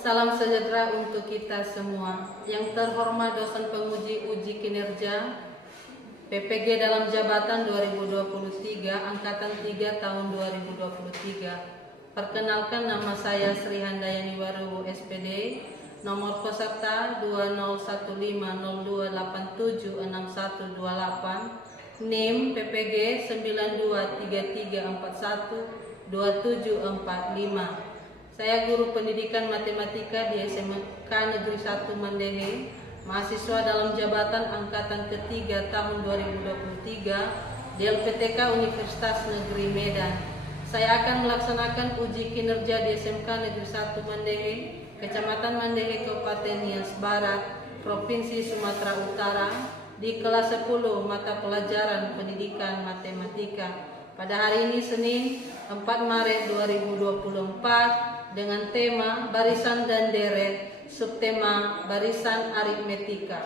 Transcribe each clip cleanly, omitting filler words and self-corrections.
Salam sejahtera untuk kita semua. Yang terhormat dosen penguji uji kinerja PPG dalam jabatan 2023 Angkatan 3 tahun 2023. Perkenalkan, nama saya Sri Handayani Waru SPD, nomor peserta 201502876128, NIM PPG 9233412745. Saya guru pendidikan matematika di SMK Negeri 1 Mandehe, mahasiswa dalam jabatan angkatan ketiga tahun 2023 di LPTK Universitas Negeri Medan. Saya akan melaksanakan uji kinerja di SMK Negeri 1 Mandehe, Kecamatan Mandehe, Kabupaten Nias Barat, Provinsi Sumatera Utara, di kelas 10 mata pelajaran pendidikan matematika. Pada hari ini Senin 4 Maret 2024 dengan tema barisan dan deret, subtema barisan aritmetika.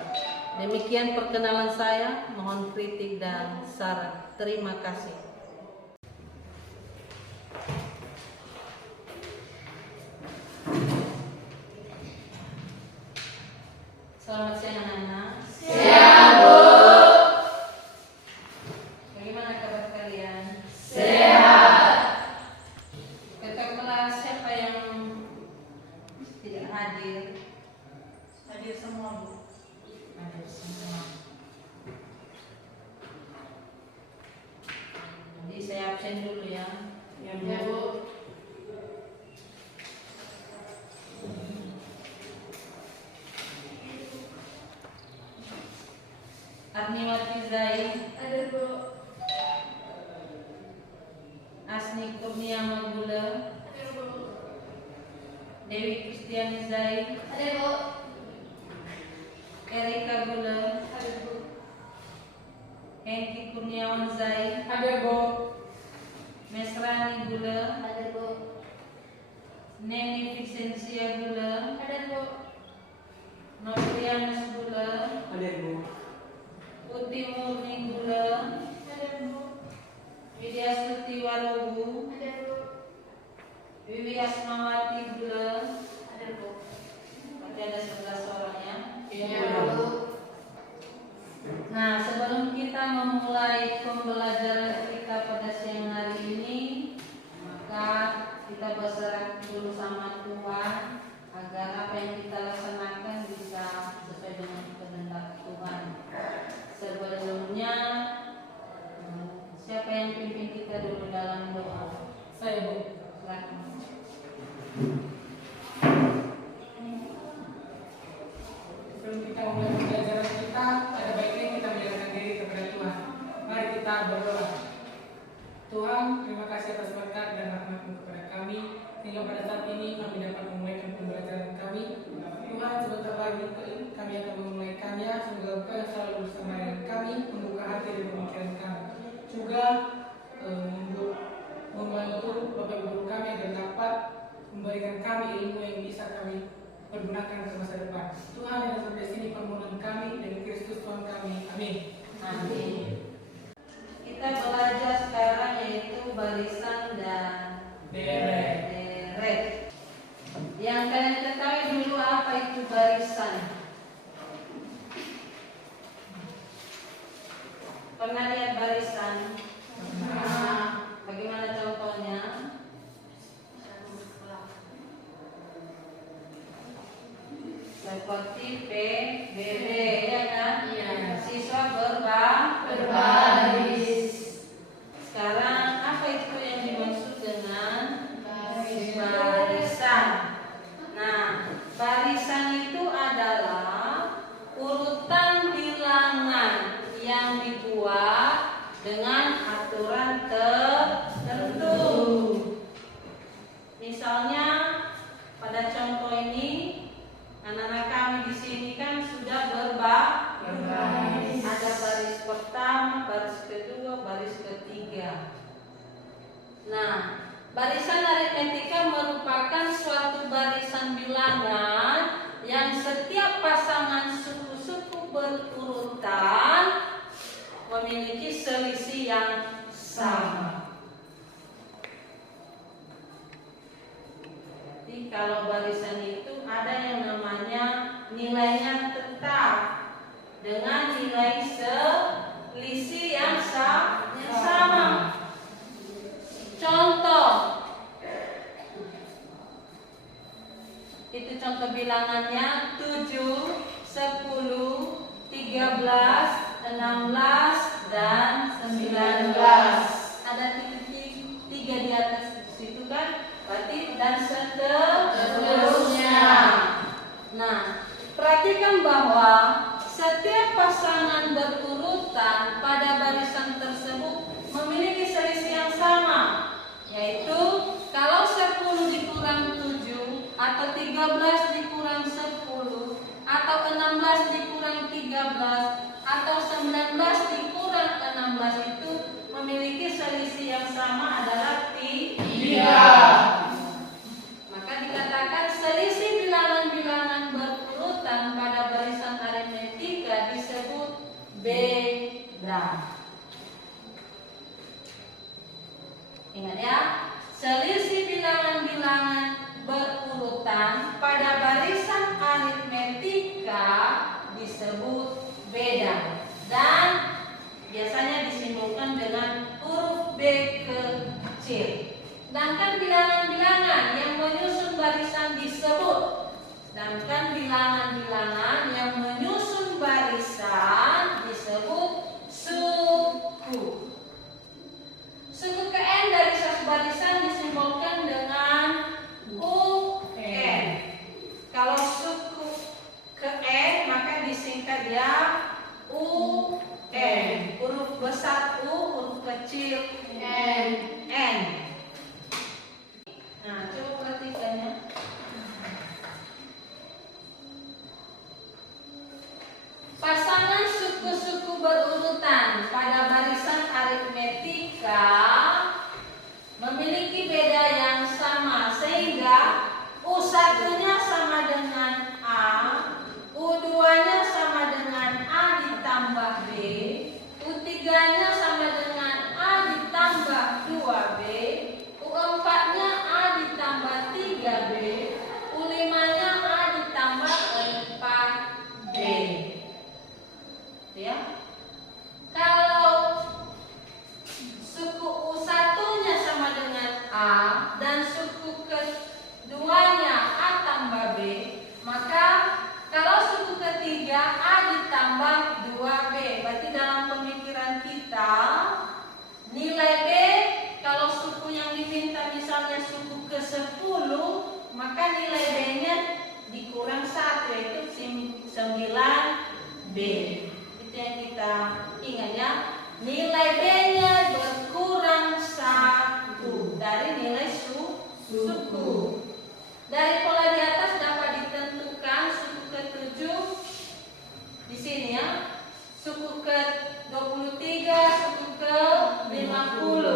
Demikian perkenalan saya, mohon kritik dan saran. Terima kasih. Selamat siang anak-anak. Siang, Bu. Bagaimana kabar kalian? Sehat. Ketua kelas siapa yang tidak hadir? Hadir semua, Bu. Hadir semua. Jadi saya absen dulu ya. Ya, Bu. Arniwati Zain, Hadir, Bu. Asni Kurnia Magula, Hadir, Bu. Dewi Kristiani Zain, Hadir, Bu. Erika Gula, Hadir, Bu. Hengki Kurniawan Zain, Hadir, Bu. Mesrani Gula, Hadir, Bu. Neni Vicensia Gula, Hadir, Bu. Novrianus Gula, Hadir, Bu. Putih Murni Gula, Hadir, Bu. Widya Stuti Warubu, Hadir, Bu. Wiwi Asmawati Gula. Hadir, Bu. Berarti ada 11 orang ya. Ya, Bu. Nah, sebelum kita memulai pembelajaran kita pada siang hari ini, maka kita berserah dulu sama Tuhan agar apa yang kita laksanakan bisa sesuai dengan kehendak Tuhan. Sebelumnya, siapa yang pimpin kita dulu dalam doa? Saya, Bu. Silakan. Sebelum kita mulai pembelajaran kita, ada baiknya kita menyerahkan diri kepada Tuhan. Mari kita berdoa. Tuhan, terima kasih atas berkat dan rahmat-Mu kepada kami, sehingga pada saat ini kami dapat memulaikan pembelajaran kami. Tuhan, sebentar lagi kami akan memulaikannya. Semoga Engkau yang selalu bersama dengan kami, membuka hati dan pemikiran kami. Juga membantu Bapak Guru kami agar dapat memberikan kami ilmu yang bisa kami pergunakan ke masa depan. Tuhan, yang sampai sini permohonan kami demi Kristus Tuhan kami. Amin. Amin. Kita belajar sekarang yaitu barisan dan deret. Yang kalian ketahui dulu apa itu barisan? Pernah lihat barisan? Bagaimana contohnya? Seperti PBB, ya kan? Iya. Siswa Berbaris. Sekarang apa itu yang dimaksud dengan Barisan. barisan? Nah, barisan itu adalah urutan bilangan yang dibuat dengan aturan tertentu. Misalnya pada contoh ini, anak-anak kami di sini kan sudah Berbaris. ada baris pertama, baris kedua, baris ketiga. Nah, barisan aritmetika merupakan suatu barisan bilangan yang setiap pasangan suku-suku berurutan memiliki selisih yang sama. kalau barisan itu ada yang namanya nilainya tetap dengan nilai selisih yang sama. Contoh, itu contoh bilangannya 7, 10, 13, 16, dan 19. Ada titik 3 di atas situ kan? Berarti dan seterusnya. Nah, perhatikan bahwa setiap pasangan berurutan pada barisan tersebut memiliki selisih yang sama, yaitu kalau 10 dikurang 7 atau 13 dikurang 10 atau 16 dikurang 13 atau 19 dikurang 16 itu memiliki selisih yang sama adalah 3. Maka dikatakan selisih bilangan-bilangan berurutan pada barisan aritmetika disebut beda. Ingat ya, selisih bilangan-bilangan berurutan pada barisan aritmetika disebut beda dan biasanya disimbolkan dengan huruf B kecil. Sedangkan bilangan-bilangan yang menyusun barisan disebut suku. Suku ke N dari satu barisan disimbolkan dengan UN. Kalau suku ke N maka disingkat ya UN. Huruf besar U, huruf kecil N. Nah, coba perhatikan ya. Pasangan suku-suku berurutan pada barisan aritmetika memiliki beda yang sama sehingga U1-nya sama dengan A, U2-nya sama dengan A ditambah B, U3-nya sama dengan A ditambah 2B, U4-nya A ditambah 3B, U5-nya A ditambah 4B. Ya. Kalau suku U1-nya sama dengan A dan suku keduanya A tambah B, maka kalau suku ketiga A ditambah 2B. Berarti dalam pemikiran kita nilai B kalau suku yang diminta misalnya suku ke-10, maka nilai B-nya dikurang 1 yaitu 9B. Yang kita ingat ya, nilai B-nya berkurang 1 dari nilai suku. Dari pola di atas dapat ditentukan suku ke-7 di sini ya, suku ke-23, suku ke-50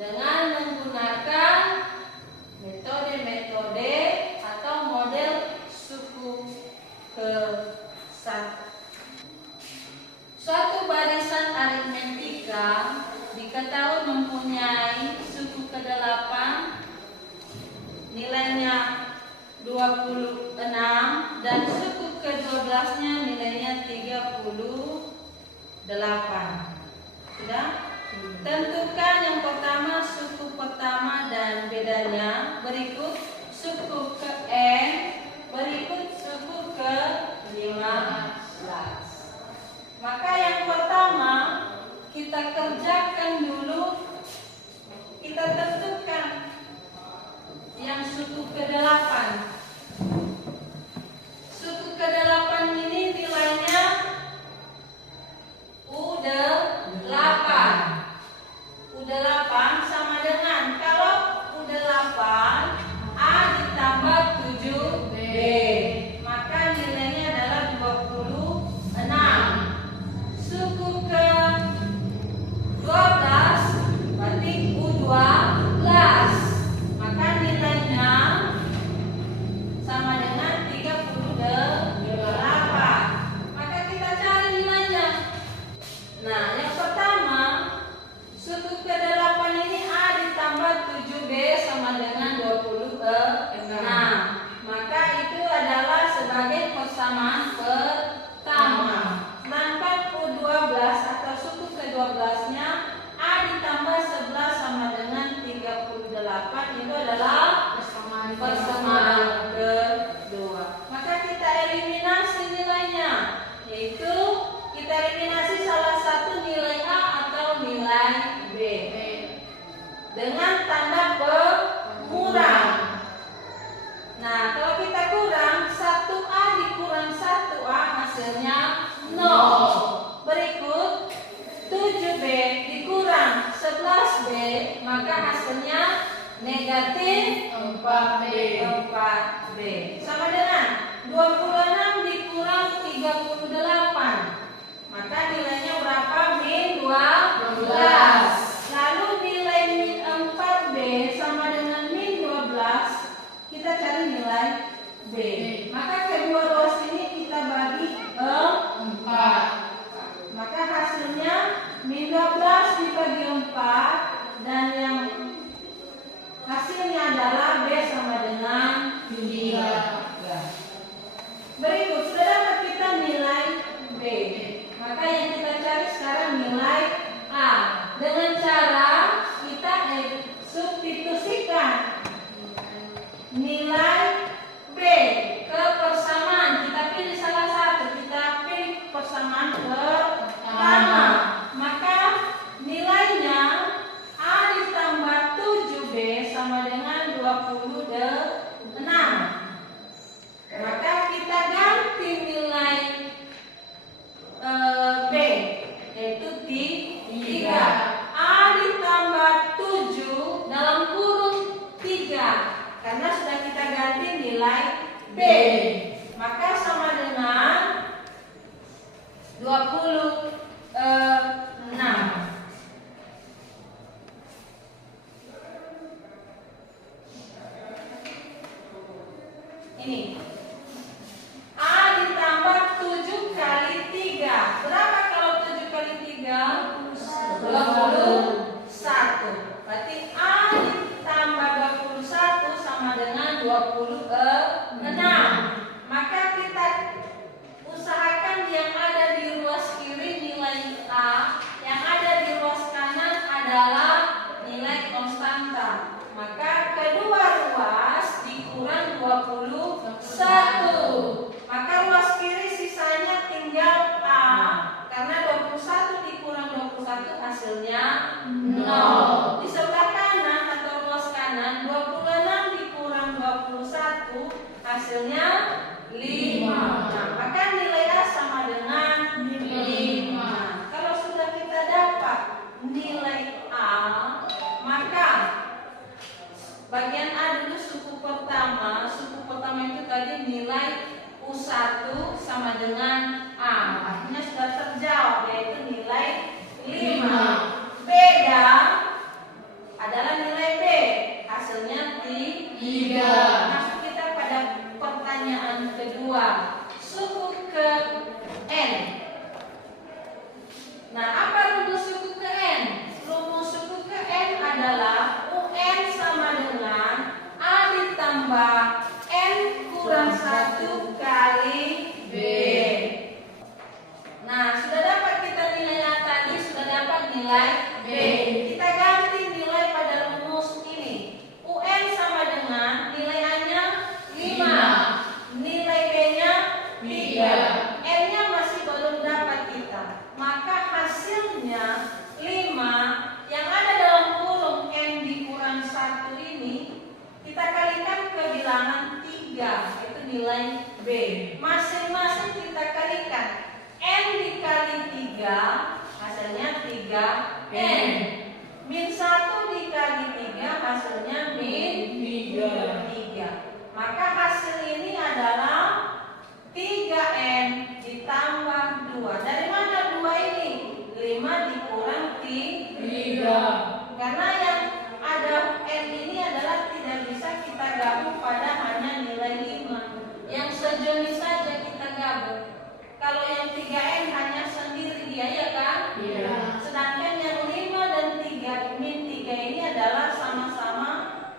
dengan menggunakan metode atau model suku ke-1. Suatu barisan aritmetika diketahui mempunyai suku ke-8 nilainya 26 dan suku ke-12-nya nilainya 38. Sudah? Tentukan yang pertama suku pertama dan bedanya, berikut suku ke N, berikut suku ke-15. Maka yang pertama kita kerjakan dulu, kita tentukan yang suku ke-8. Suku ke-8 ini nilainya U8. U8 sama dengan, kalau U8 A ditambah nilai B. Maka kedua ruas ini kita bagi 4. Maka hasilnya min 12 dibagi 4 dan yang hasilnya adalah B sama dengan 3. Berikut sudah dapat kita nilai B. Maka yang kita cari sekarang nilai A. Dengan cara kita substitusikan nilai B ke persamaan. Kita pilih salah satu. Kita pilih persamaan pertama. Maka nilainya A ditambah 7B sama dengan 26. Maka kita ganti nilai B, yaitu 3. A ditambah 7 dalam kurung 3, karena sudah kita ganti nilai B. Maka sama dengan 26. Ini A ditambah 7 kali 3. Berapa kalau 7 kali 3? 21. Berarti A ditambah 21 sama dengan 26. Maka kita usahakan yang ada di ruas kiri nilai A, yang ada di ruas kanan adalah nilai konstanta. Maka kedua ruas dikurang 21. Maka ruas kiri sisanya tinggal A. Karena 21 dikurang 21 hasilnya 0. Di sebelah kanan atau ruas kanan 26 dikurang 21 hasilnya 5. Nah, maka nilai A sama dengan 5. Kalau sudah kita dapat nilai A, maka bagian A dulu suku pertama. Suku pertama itu tadi nilai U1 sama dengan A. Artinya sudah terjawab, yaitu nilai 5. Beda adalah nilai B. Hasilnya 3. Masuk kita pada pertanyaan kedua. Suku ke N. Nah, apa rumus suku ke N? Rumus suku ke N adalah UN sama dengan A ditambah N kurang 1 kali B. Nah, sudah dapat kita nilai A tadi, sudah dapat nilai B. Kita ganti nilai pada rumus ini. UN sama dengan nilai A-nya 5, nilai B-nya 3. N-nya masih belum dapat kita. Maka hasilnya 5 yang ada dalam kurung N dikurang 1 ini kita kalikan ke bilangan 3, itu nilai B. Masing-masing kita kalikan. N dikali 3 hasilnya 3N. Min 1 dikali 3 hasilnya min 3. Maka hasil ini adalah 3N ditambah 2. Dari mana 2 ini? 5 dikurang 3. Karena yang ada N ini adalah tidak bisa kita gabung pada hanya nilai 5. Yang sejenis saja kita gabung. Kalau yang 3N hanya sendiri dia, ya kan? Iya. Sedangkan yang 5 dan 3 min 3 ini adalah sama-sama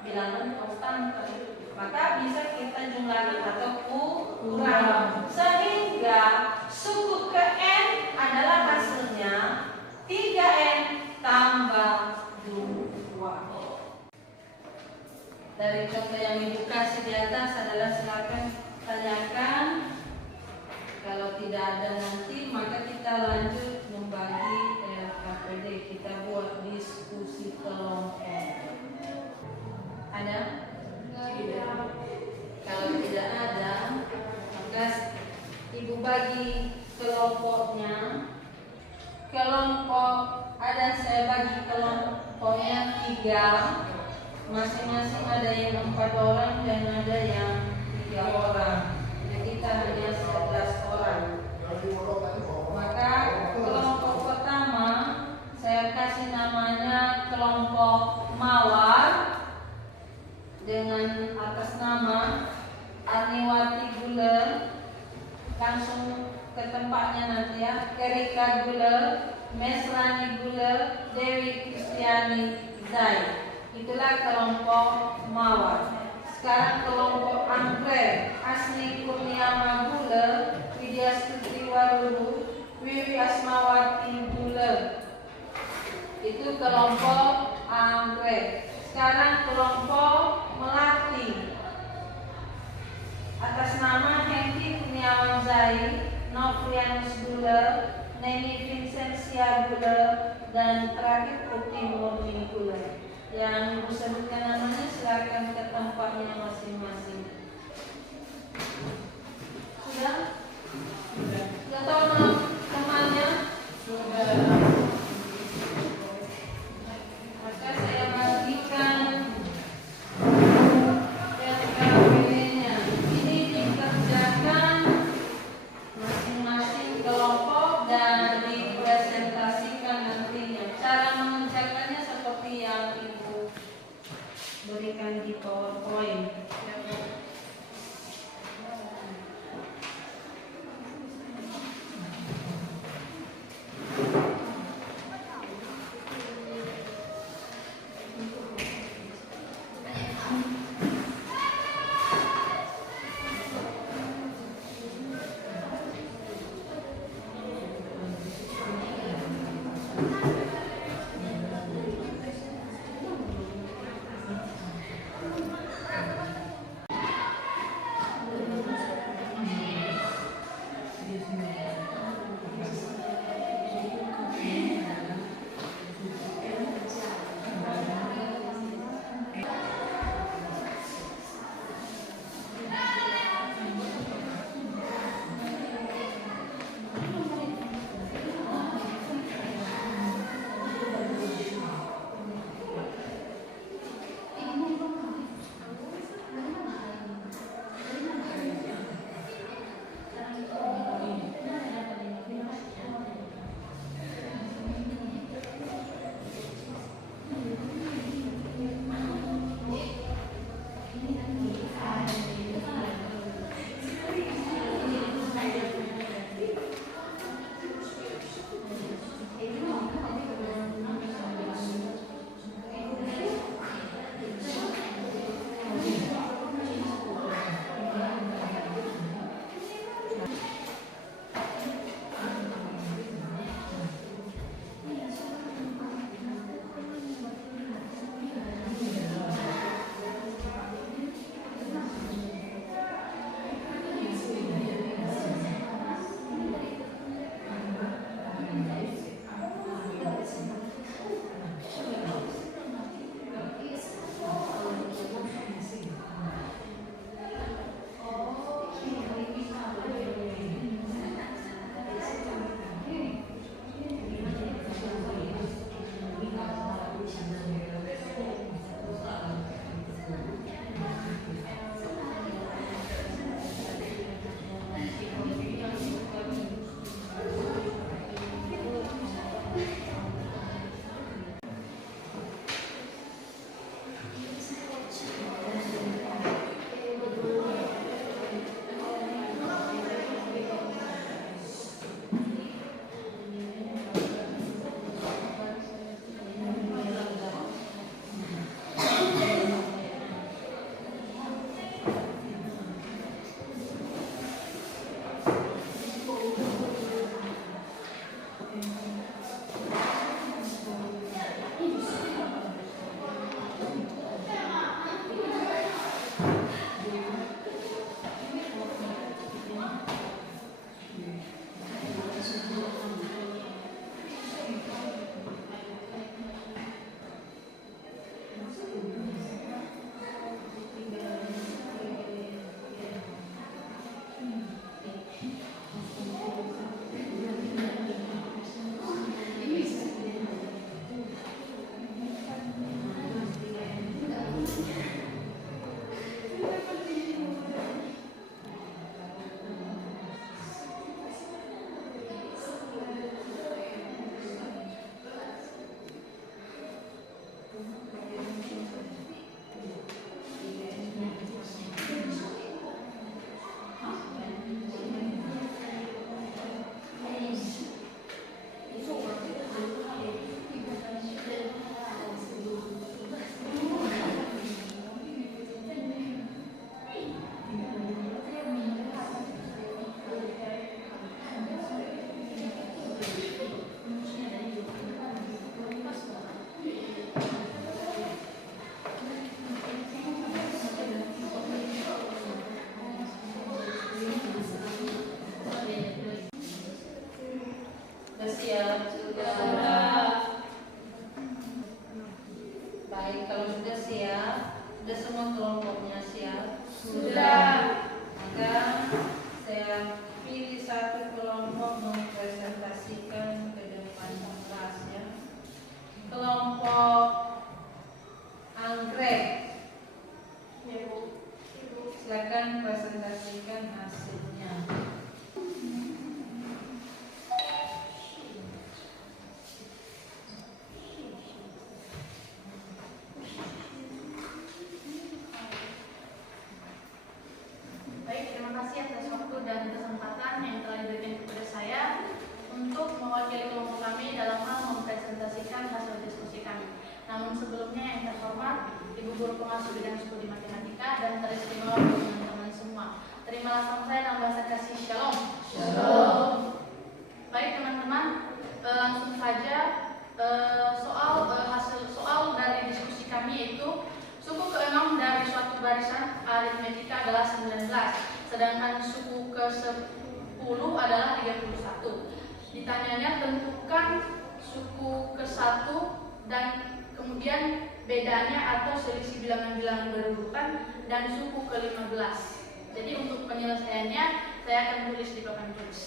bilangan konstanta. Maka bisa kita jumlahkan atau kurang. Sehingga suku ke N adalah hasilnya 3N tambah 2. Dari contoh yang Ibu kasih di atas adalah silakan tanyakan. Kalau tidak ada nanti, maka kita lanjut membagi RKPD. Kita buat diskusi kelompok. Ada? Tidak. Kalau tidak ada, maka Ibu bagi kelompoknya. Kelompok ada, saya bagi kelompoknya 3. Masing-masing ada yang 4 orang dan ada yang 3 orang. Jadi kita hanya 11 orang. Maka kelompok pertama saya kasih namanya kelompok mawar dengan atas nama Aniwati Gula, langsung ke tempatnya nanti ya. Erika Gula, Mesrani Gula, Dewi Kristiani Zai. Itulah kelompok Mawar. Sekarang kelompok Anggrek, Asni Kurniama Gula, Widya Stuti Warulu, Wiwi Asmawati Gula. Itu kelompok Anggrek. Sekarang kelompok Melati. Atas nama Hengki Kurniawan Zai, Novrianus Gula, Neni Vincentia Gula, dan terakhir Putih Murni Gula. Yang ibu sebutkan namanya silakan ke tempatnya masing-masing. Sudah? Sudah tahu nama temannya? Sudah. Maka saya bagikan RKPD-nya. Ini dikerjakan masing-masing kelompok dan dipresentasikan nantinya. Cara mengerjakannya seperti yang ibu berikan di PowerPoint. presentasikan hasilnya. Baik, terima kasih atas waktu dan kesempatan yang telah diberikan kepada saya untuk mewakili kelompok kami dalam hal mempresentasikan hasil diskusi kami. Namun sebelumnya yang terhormat Ibu Guru Pengasuh Bidang Studi Matematika dan teristimewa bagi teman-teman semua. Terimalah salam saya dalam bahasa kasih. Shalom. Shalom. Baik teman-teman, langsung saja hasil soal dari diskusi kami yaitu suku ke-6 dari suatu barisan aritmetika adalah 19, sedangkan suku ke-10 adalah 31. Ditanyanya tentukan suku ke-1 dan kemudian bedanya atau selisih bilangan-bilangan berurutan dan suku ke-15. Jadi untuk penyelesaiannya saya akan tulis di papan tulis.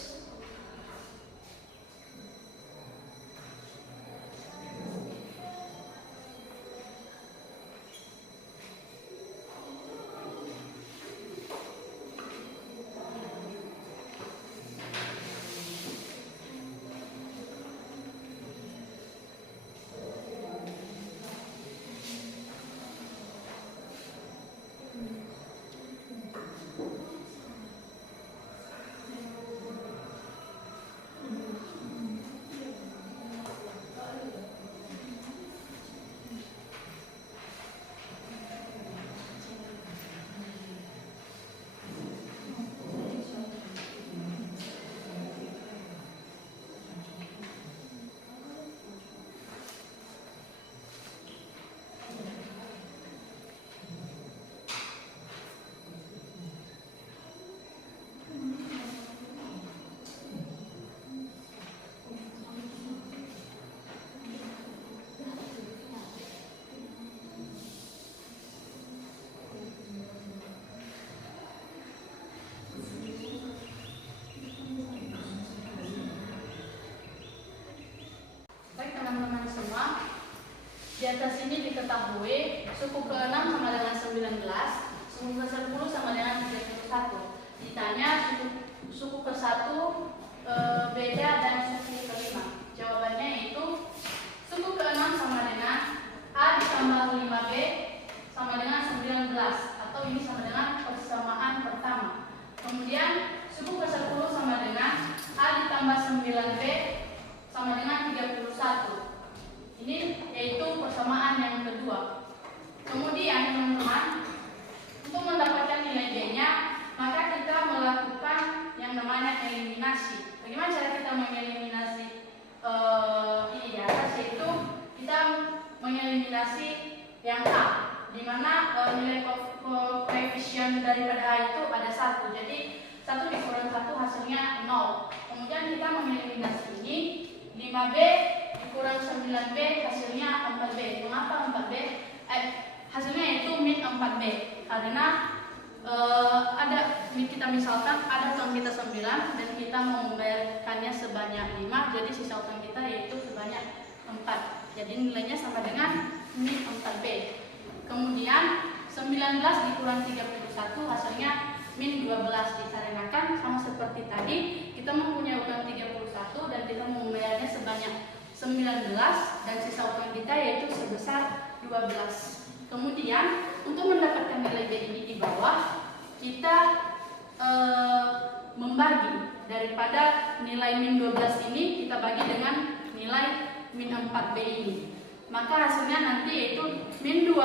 Teman-teman semua, di atas ini diketahui suku ke-6 sama dengan 19, suku ke-10 sama dengan 31. Ditanya suku ke-1 beda dan suku ke-5. Jawabannya yaitu suku ke-6 sama dengan A ditambah 5B sama dengan 19, atau ini sama dengan persamaan pertama. Kemudian suku ke-10 sama dengan A ditambah 9B sama dengan 31. Ini yaitu persamaan yang kedua. Kemudian teman-teman, untuk mendapatkan nilai B-nya, maka kita melakukan yang namanya eliminasi. Bagaimana cara kita mengeliminasi ini di atas? Yaitu kita mengeliminasi yang A, di mana nilai koefisien daripada A itu ada 1. Jadi 1 dikurang 1 hasilnya 0. Kemudian kita mengeliminasi ini 5B dikurang 9B hasilnya 4B. Mengapa 4B? Hasilnya yaitu min 4B. Karena kita misalkan ada utang kita 9 dan kita mau membayarkannya sebanyak 5, jadi sisa utang kita yaitu sebanyak 4. Jadi nilainya sama dengan min 4B. Kemudian 19 dikurang 31 hasilnya min 12, dikarenakan sama seperti tadi kita mempunyai utang 31 dan kita mau membayarnya sebanyak 19 dan sisa utang kita yaitu sebesar 12. Kemudian untuk mendapatkan nilai B ini di bawah, kita membagi daripada nilai min 12 ini kita bagi dengan nilai min 4B ini. Maka hasilnya nanti yaitu min 12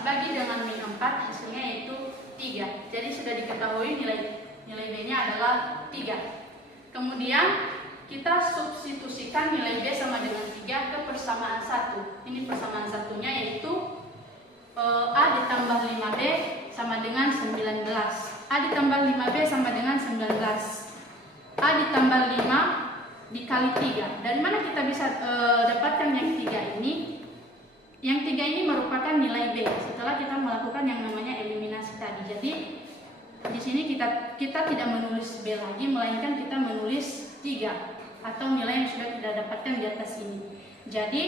dibagi dengan min 4 hasilnya yaitu 3. Jadi sudah diketahui nilai B-nya adalah 3. Kemudian kita substitusikan nilai B sama dengan 3 ke persamaan 1. Ini persamaan satunya yaitu A ditambah 5B sama dengan 19. A ditambah 5B sama dengan 19. A ditambah 5 dikali 3. Dari mana kita bisa dapatkan yang 3 ini? Yang 3 ini merupakan nilai B setelah kita melakukan yang namanya eliminasi tadi. Jadi di sini kita tidak menulis B lagi, melainkan kita menulis 3 atau nilai yang sudah kita dapatkan di atas ini. Jadi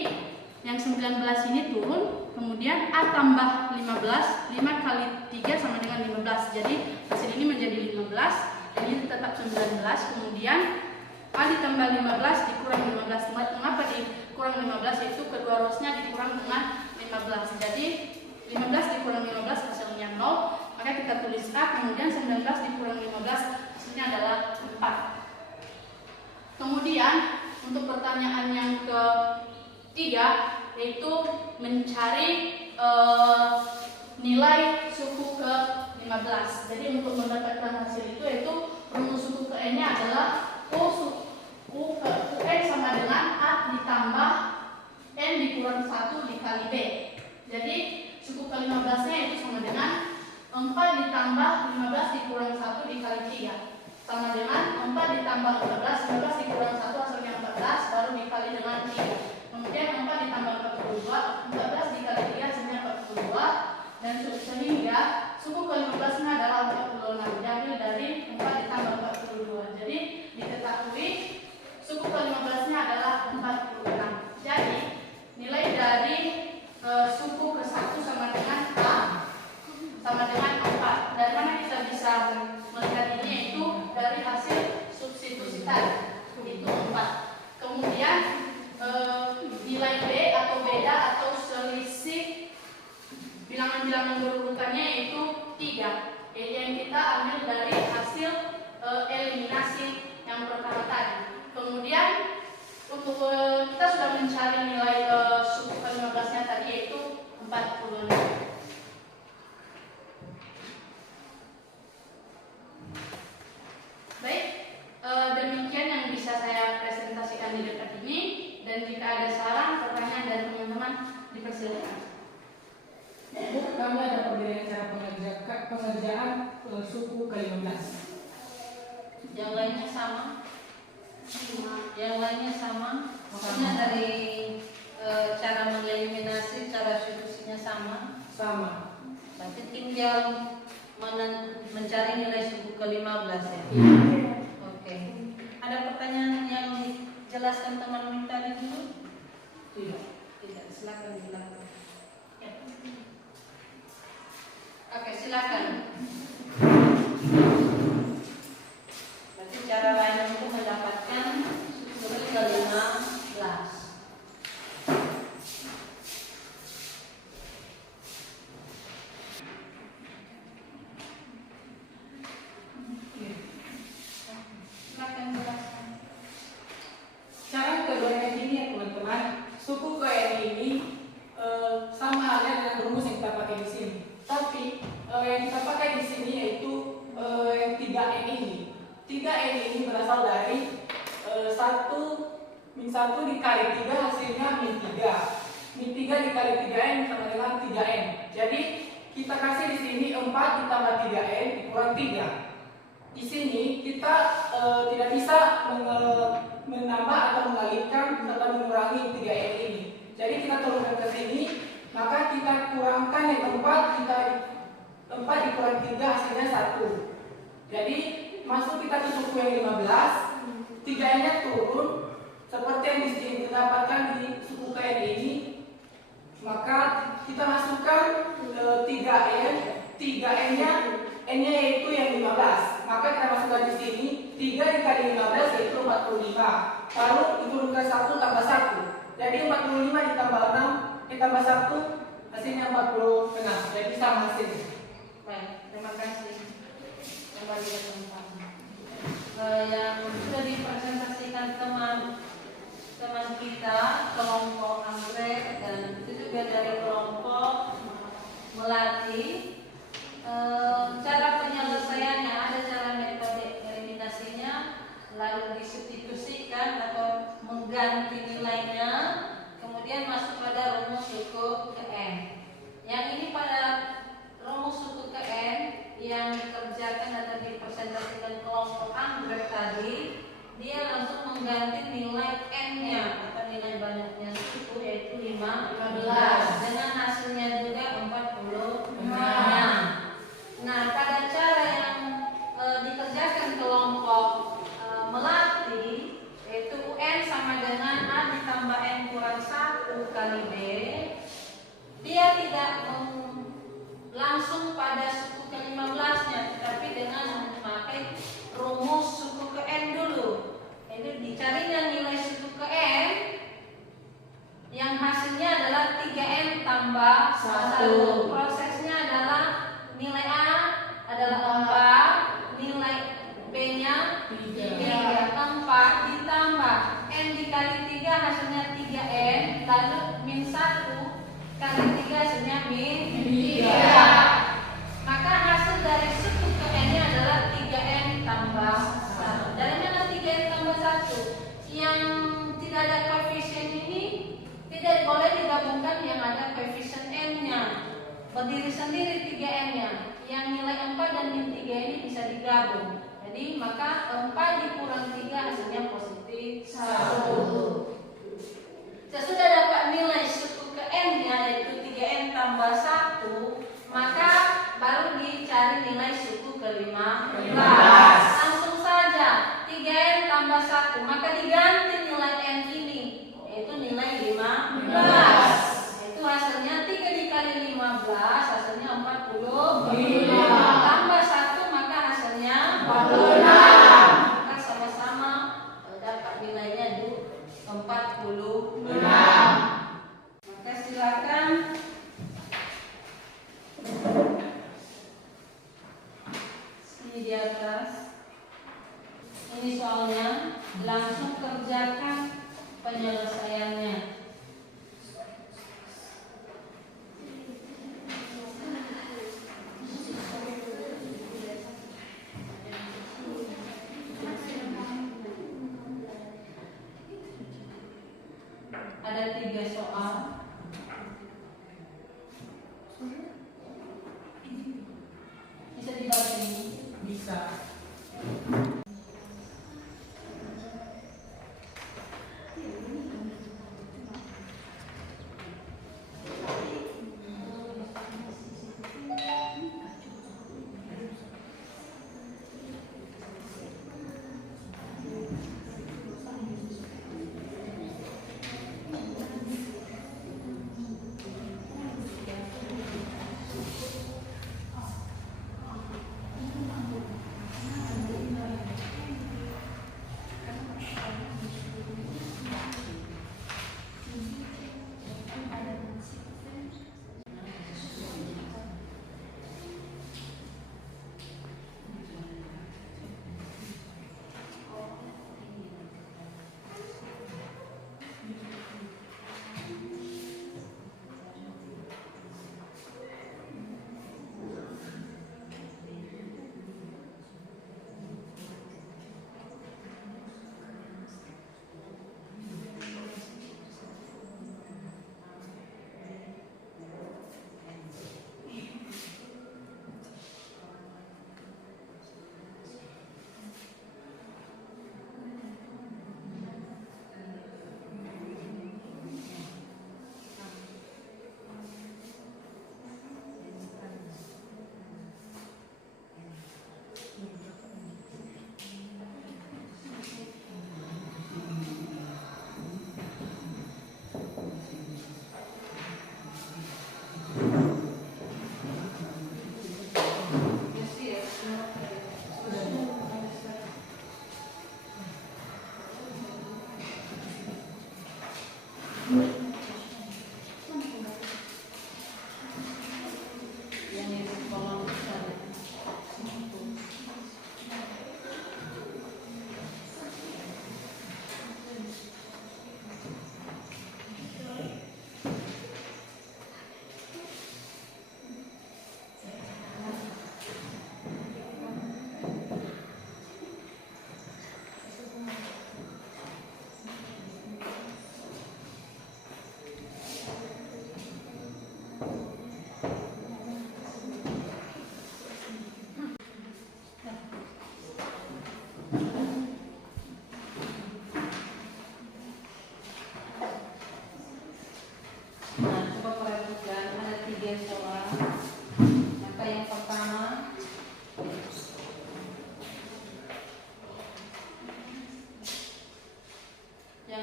yang 19 ini turun, kemudian A tambah 15, 5 kali 3 sama dengan 15. Jadi hasil ini menjadi 15, ini tetap 19, kemudian A ditambah 15 dikurang 15. Mengapa dikurang 15? Yaitu kedua rosnya dikurang dengan 15. Jadi 15 dikurang 15 hasilnya 0, maka kita tulis A, kemudian 19 dikurang 15 hasilnya adalah 4. Kemudian untuk pertanyaan yang ketiga yaitu mencari nilai suku ke-15. Jadi untuk mendapatkan hasil itu yaitu rumus suku ke N nya adalah UN sama dengan A ditambah N dikurang 1 dikali B. Jadi suku ke-15 nya itu sama dengan 4 ditambah 15 dikurang 1 dikali 3 sama dengan 4 ditambah 15, 15 dikurang 1 hasilnya 14 baru dikali dengan 3. Kemudian 4 ditambah 42, 14 dikali 3 hasilnya 42, dan sehingga suku ke-15 nya adalah 46, diambil dari 4 ditambah 42. Jadi diketahui suku ke-15 nya adalah 46. Jadi nilai dari suku ke-1 sama dengan A sama dengan 4. Dari mana kita bisa melihat ini? Yaitu dari hasil substitusi tadi, itu 4. Kemudian nilai B atau beda atau selisih bilangan-bilangan berurutannya yaitu 3, yaitu yang kita ambil dari hasil eliminasi yang pertama tadi. Kemudian untuk kita sudah mencari nilai suku ke-15 nya tadi yaitu 46. Baik, demikian yang bisa saya presentasikan di dekat ini, dan jika ada saran, pertanyaan dari teman-teman dipersilakan. Bu, kami ada pemberian cara pengerjaan suku ke-15. Yang lainnya sama? Yang lainnya sama? Maksudnya dari cara mengeliminasi, cara substitusinya sama? Sama. Berarti tinggal mencari nilai suku ke-15 ya? Oke. Ada pertanyaan yang dijelaskan teman tadi dulu? Tidak. Tidak, silakan dilakukan. Ya. Oke, silakan. Berarti cara lain untuk mendapatkan suku ke-15. Silakan jelaskan. Cara kedua ini ya teman-teman, suku ke N ini sama halnya dengan rumus yang kita pakai di sini. Tapi yang kita pakai di sini yaitu yang 3N ini. 3N ini berasal dari 1 min 1 dikali 3 hasilnya min 3. Min 3 dikali 3N sama dengan 3N. Jadi kita kasih di sini 4 ditambah 3N dikurang 3. Di sini kita tidak bisa menambah atau mengalihkan serta mengurangi 3N ini. Jadi kita turunkan ke sini, maka kita kurangkan yang 4 dikurang 3 hasilnya 1. Jadi masuk kita ke suku yang 15, 3N nya turun seperti yang di sini kita dapatkan di suku KN ini. Maka kita masukkan 3N, 3N nya N nya yaitu yang 15. Maka kita masukkan di sini 3 dikali 15 yaitu 45. Lalu diturunkan 1 tambah 1. Jadi 45 ditambah 6 ditambah 1 hasilnya 46. Jadi sama hasilnya. Baik, terima kasih. Kembali ke tempat. Yang sudah dipresentasikan teman kita kelompok anggrek dan itu juga dari kelompok melati. Cara penyelesaiannya ada cara metode eliminasinya, lalu disubstitusikan atau mengganti nilainya, kemudian masuk pada rumus suku ke N. Yang ini pada rumus suku ke N yang dikerjakan atau dipresentasikan kelompok anggrek tadi, dia langsung mengganti nilai N-nya atau nilai banyaknya suku yaitu 15 dengan hasilnya juga 46. Nah, pada cara yang dikerjakan kelompok melati yaitu UN sama dengan A ditambah N kurang 1 kali B berdiri sendiri 3N-nya. Yang nilai 4 dan min 3 ini bisa digabung. Jadi maka 4 dikurang 3 hasilnya positif 1. Sesudah dapat nilai suku ke N-nya yaitu 3N tambah 1, maka baru dicari nilai suku ke 15. Langsung saja 3N tambah 1, maka diganti nilai N ini yaitu nilai 15. Itu hasilnya 3 dikali 15 hasilnya 45. Tambah 1 maka hasilnya 46. Maka sama-sama dapat nilainya 46. Maka silakan sini di atas. Ini soalnya, langsung kerjakan penyelesaiannya. Ada 3 soal. Bisa dibaca ini? Bisa.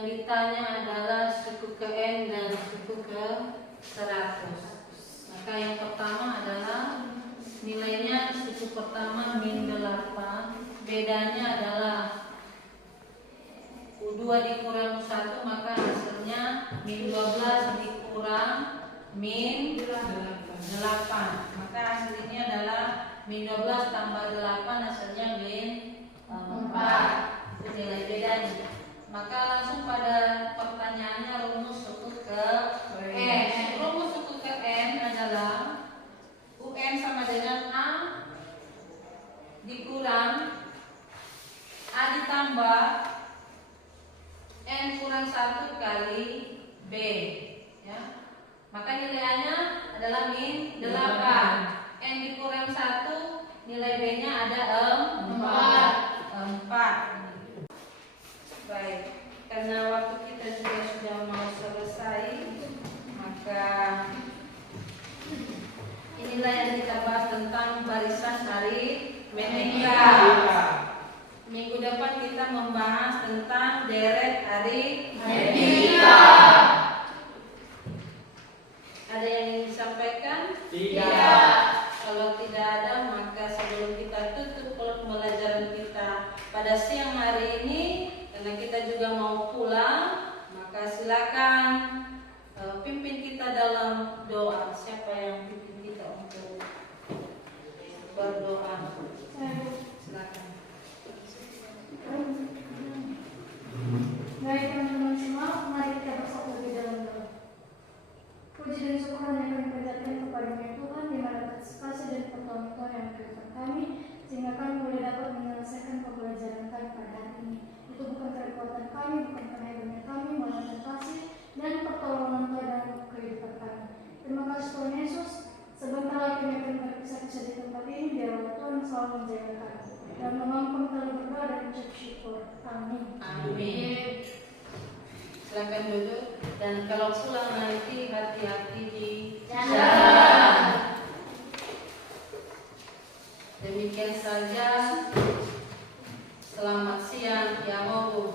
Ditanya adalah suku ke N dan suku ke 100. Maka yang pertama adalah nilainya suku pertama min 8. Bedanya adalah U2 dikurang U1 maka hasilnya min 12 dikurang min 8. Maka hasilnya adalah min 12 tambah 8 hasilnya min 4. Itu nilai bedanya. Maka langsung pada pertanyaannya rumus suku ke N. Rumus suku ke N adalah UN sama dengan A dikurang A ditambah N kurang 1 kali B. Ya. Maka nilainya adalah min 8. N dikurang 1, nilai B-nya ada 4. Baik, karena waktu kita juga sudah mau selesai, maka inilah yang kita bahas tentang barisan aritmetika. Minggu depan kita membahas tentang deret aritmetika. Ada yang ingin disampaikan? Tidak. Kalau tidak ada, maka sebelum kita tutup pembelajaran kita pada siang hari ini, karena kita juga mau pulang, maka silakan pimpin kita dalam doa. Siapa yang pimpin kita untuk berdoa? Silakan. Baik teman-teman semua, mari kita bersatu di dalam doa. Puji dan syukur hanya kami panjatkan kepada-Nya Tuhan, di mana atas kasih dan pertolongan Tuhan yang berikan kami, sehingga kami boleh dapat menyelesaikan pembelajaran kami pada hari ini. Itu bukan kekuatan kami, bukan karena hebatnya kami, melainkan kasih dan pertolongan Tuhan dalam kehidupan kami. Terima kasih Tuhan Yesus. Sebentar lagi kami akan berpisah-pisah di tempat ini, biarlah Tuhan selalu menjaga kami. Dan mengampun kami berdoa dan ucap syukur. Amin. Amin. Silakan duduk, dan kalau pulang nanti hati-hati di jalan. Demikian saja. Selamat siang, ya Allah.